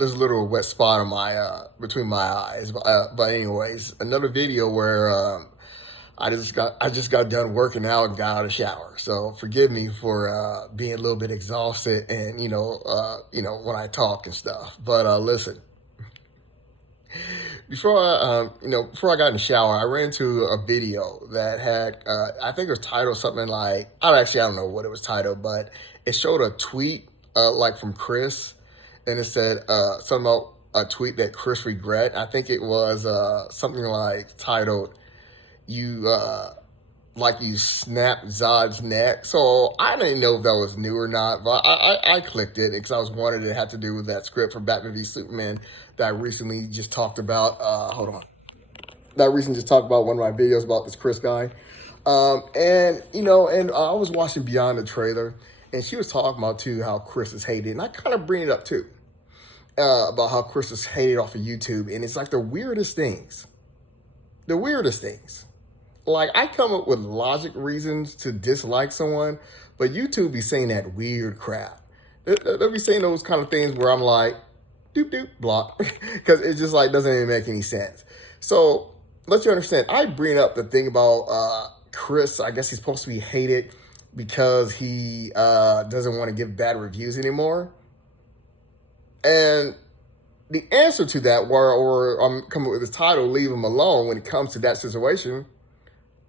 there's a little wet spot on my between my eyes. But anyways, another video where I just got done working out and got out of the shower. So forgive me for being a little bit exhausted and when I talk and stuff. But listen, before I got in the shower, I ran into a video that had I think it was titled something like I don't know what it was titled, but it showed a tweet like from Chris, and it said something about a tweet that Chris regret. I think it was something like titled you you snapped Zod's neck. So I didn't know if that was new or not, but I clicked it because I was wondering it had to do with that script for Batman v Superman that I recently just talked about. Hold on. That I recently just talked about one of my videos about this Chris guy. And I was watching Beyond the trailer, and she was talking about too how Chris is hated, and I kind of bring it up too about how Chris is hated off of YouTube, and it's like the weirdest things. The weirdest things. Like, I come up with logic reasons to dislike someone, but YouTube be saying that weird crap. They'll be saying those kind of things where I'm like, doop doop, block, because it just like doesn't even make any sense. So let you understand, I bring up the thing about Chris. I guess he's supposed to be hated because he doesn't want to give bad reviews anymore. And the answer to that, or I'm coming with this title, Leave Him Alone, when it comes to that situation,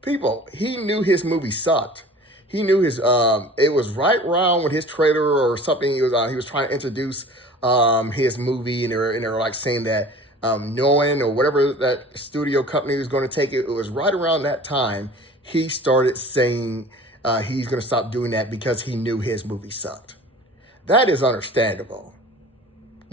people, he knew his movie sucked. He knew his, it was right around with his trailer or something. He was trying to introduce his movie, and they were like saying that knowing or whatever that studio company was going to take it, it was right around that time he started saying he's going to stop doing that because he knew his movie sucked. That is understandable.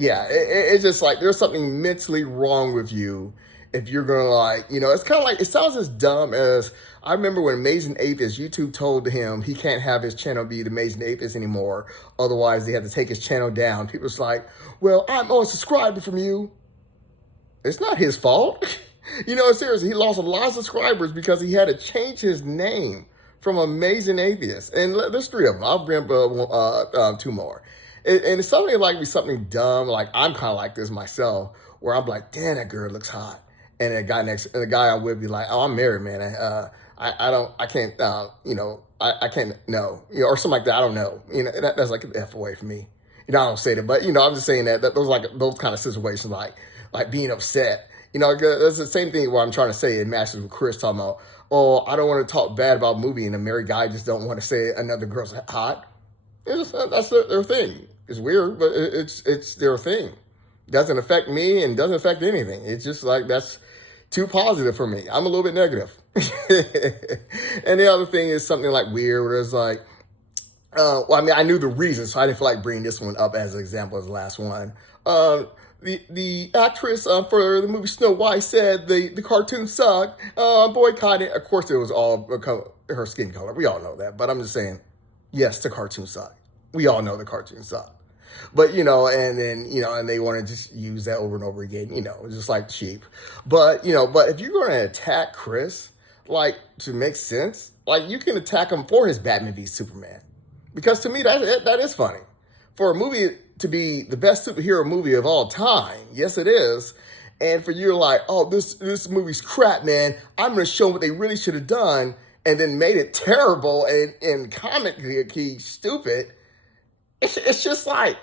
Yeah, it's just like there's something mentally wrong with you if you're gonna it's kind of like, it sounds as dumb as, I remember when Amazing Atheist, YouTube told him he can't have his channel be the Amazing Atheist anymore, otherwise they had to take his channel down. People's like, well, I'm unsubscribing from you. It's not his fault. Seriously, he lost a lot of subscribers because he had to change his name from Amazing Atheist. And there's three of them. I'll bring up two more. And it's something like be something dumb. Like, I'm kind of like this myself, where I'm like, damn, that girl looks hot. And the guy I'm with be like, oh, I'm married, man. I can't, I can't, no, or something like that. I don't know. That's like an F away from me. I don't say that, but I'm just saying that those kind of situations, like being upset. That's the same thing where I'm trying to say it matches with Chris talking about, oh, I don't want to talk bad about a movie, and a married guy just don't want to say another girl's hot. That's their thing. It's weird, but it's their thing. Doesn't affect me and doesn't affect anything. It's just like, that's too positive for me. I'm a little bit negative. And the other thing is something like weird, where it's like, I knew the reason, so I didn't feel like bringing this one up as an example as the last one. The actress for the movie Snow White said the cartoon sucked, boycotted. Of course, it was all her skin color. We all know that, but I'm just saying, yes, the cartoon sucked. We all know the cartoon sucked. But, and then, and they want to just use that over and over again, just like sheep. But if you're going to attack Chris, to make sense, you can attack him for his Batman v Superman. Because to me, that is funny. For a movie to be the best superhero movie of all time, yes, it is. And for you to like, oh, this movie's crap, man. I'm going to show them what they really should have done, and then made it terrible and comically stupid. It's just like,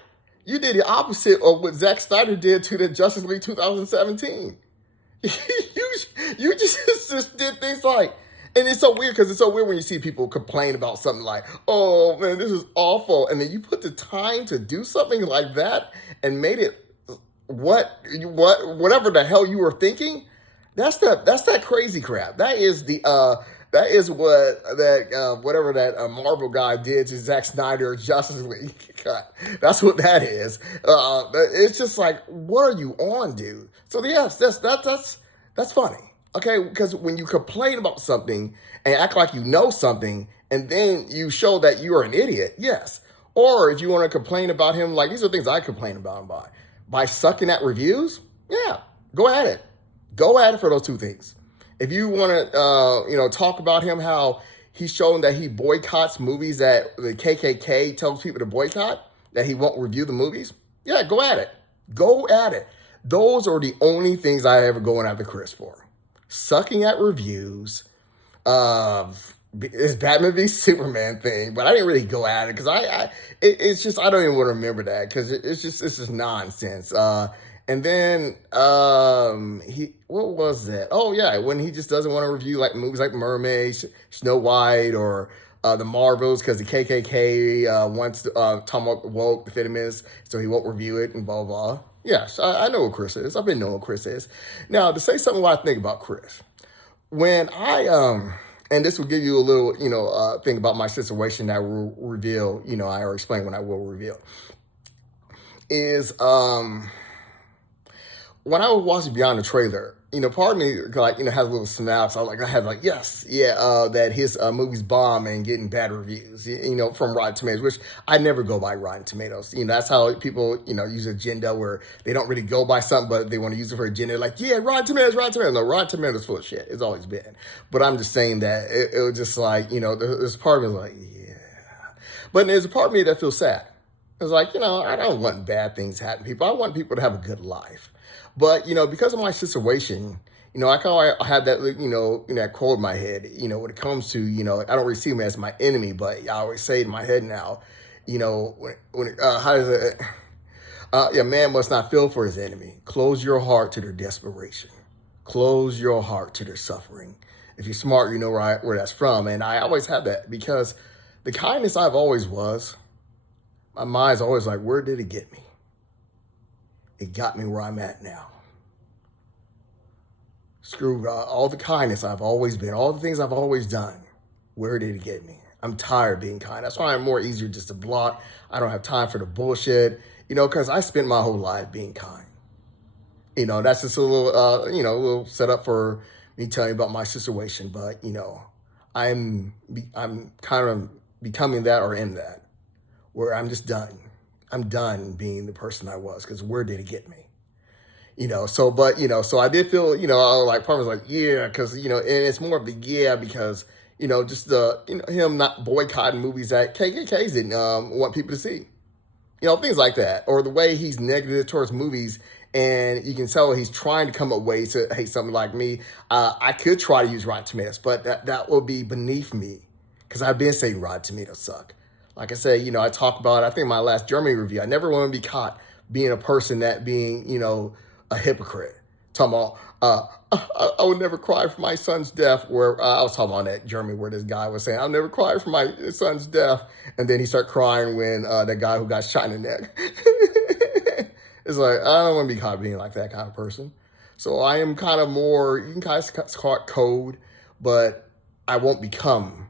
you did the opposite of what Zack Snyder did to the Justice League 2017. you just did things like, and it's so weird because it's so weird when you see people complain about something like, oh man, this is awful. And then you put the time to do something like that and made it whatever the hell you were thinking. That's that crazy crap. That is whatever that Marvel guy did to Zack Snyder Justice League cut. That's what that is. It's just like, what are you on, dude? So yes, that's funny. Okay, because when you complain about something and act like you know something, and then you show that you are an idiot, yes. Or if you want to complain about him, like these are things I complain about him by sucking at reviews, yeah, go at it. Go at it for those two things. If you want to, talk about him, how he's shown that he boycotts movies that the KKK tells people to boycott, that he won't review the movies, yeah, go at it. Go at it. Those are the only things I ever going after Chris for. Sucking at reviews of his Batman v Superman thing, but I didn't really go at it because it's just I don't even want to remember that because it's just nonsense. And then he what was that? Oh yeah, when he just doesn't want to review like movies like Mermaid, Snow White, or the Marvels because the KKK wants to talk about woke the feminists, so he won't review it and blah blah. Yes, I know what Chris is. I've been knowing what Chris is. Now to say something what I think about Chris, when I and this will give you a little thing about my situation that I will reveal. I already explained when I will reveal is when I was watching Beyond the trailer, part of me like has a little snaps. I had like yes, yeah, that his movies bomb and getting bad reviews, from Rotten Tomatoes, which I never go by Rotten Tomatoes. That's how people use agenda where they don't really go by something, but they want to use it for agenda. Like yeah, Rotten Tomatoes, Rotten Tomatoes. No, Rotten Tomatoes is full of shit. It's always been. But I'm just saying that it was just like there's part of me like yeah, but there's a part of me that feels sad. It's like, I don't want bad things to happen to people. I want people to have a good life. But, because of my situation, I kind of have that, that quote in my head, when it comes to, I don't really see him as my enemy, but I always say in my head now, how does it, yeah, man must not feel for his enemy. Close your heart to their desperation. Close your heart to their suffering. If you're smart, you know where that's from. And I always have that because the kindness I've always was, my mind's always like, where did it get me? It got me where I'm at now. Screw all the kindness I've always been, all the things I've always done. Where did it get me? I'm tired of being kind. That's why I'm more easier just to block. I don't have time for the bullshit, because I spent my whole life being kind. That's just a little, a little setup for me telling you about my situation. But, I'm kind of becoming that or in that, where I'm just done. I'm done being the person I was because where did it get me? So I did feel, like part of me was like, yeah, because, and it's more of the yeah because, just the, him not boycotting movies that KKKs didn't want people to see. Things like that. Or the way he's negative towards movies and you can tell he's trying to come up with ways to hate something like me. I could try to use Rotten Tomatoes, but that would be beneath me because I've been saying Rotten Tomatoes suck. Like I said, I talk about, I think my last Germany review, I never want to be caught being a person that being, a hypocrite. Talking about, I would never cry for my son's death, where I was talking about that Germany where this guy was saying, I'll never cry for my son's death. And then he started crying when that guy who got shot in the neck. It's like, I don't want to be caught being like that kind of person. So I am kind of more, you can kind of call it code, but I won't become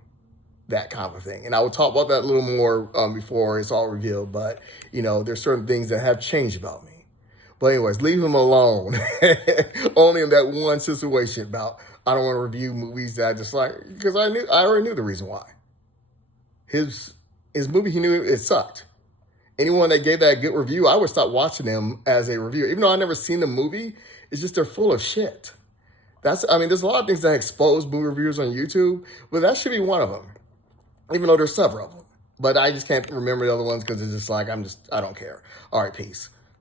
that kind of thing. And I will talk about that a little more before it's all revealed. But, there's certain things that have changed about me. But anyways, leave him alone. Only in that one situation about I don't want to review movies that I just like because I already knew the reason why. His movie, he knew it sucked. Anyone that gave that a good review, I would stop watching them as a reviewer. Even though I never seen the movie, it's just they're full of shit. There's a lot of things that expose movie reviews on YouTube, but that should be one of them. Even though there's several of them. But I just can't remember the other ones because it's just like, I don't care. All right, peace.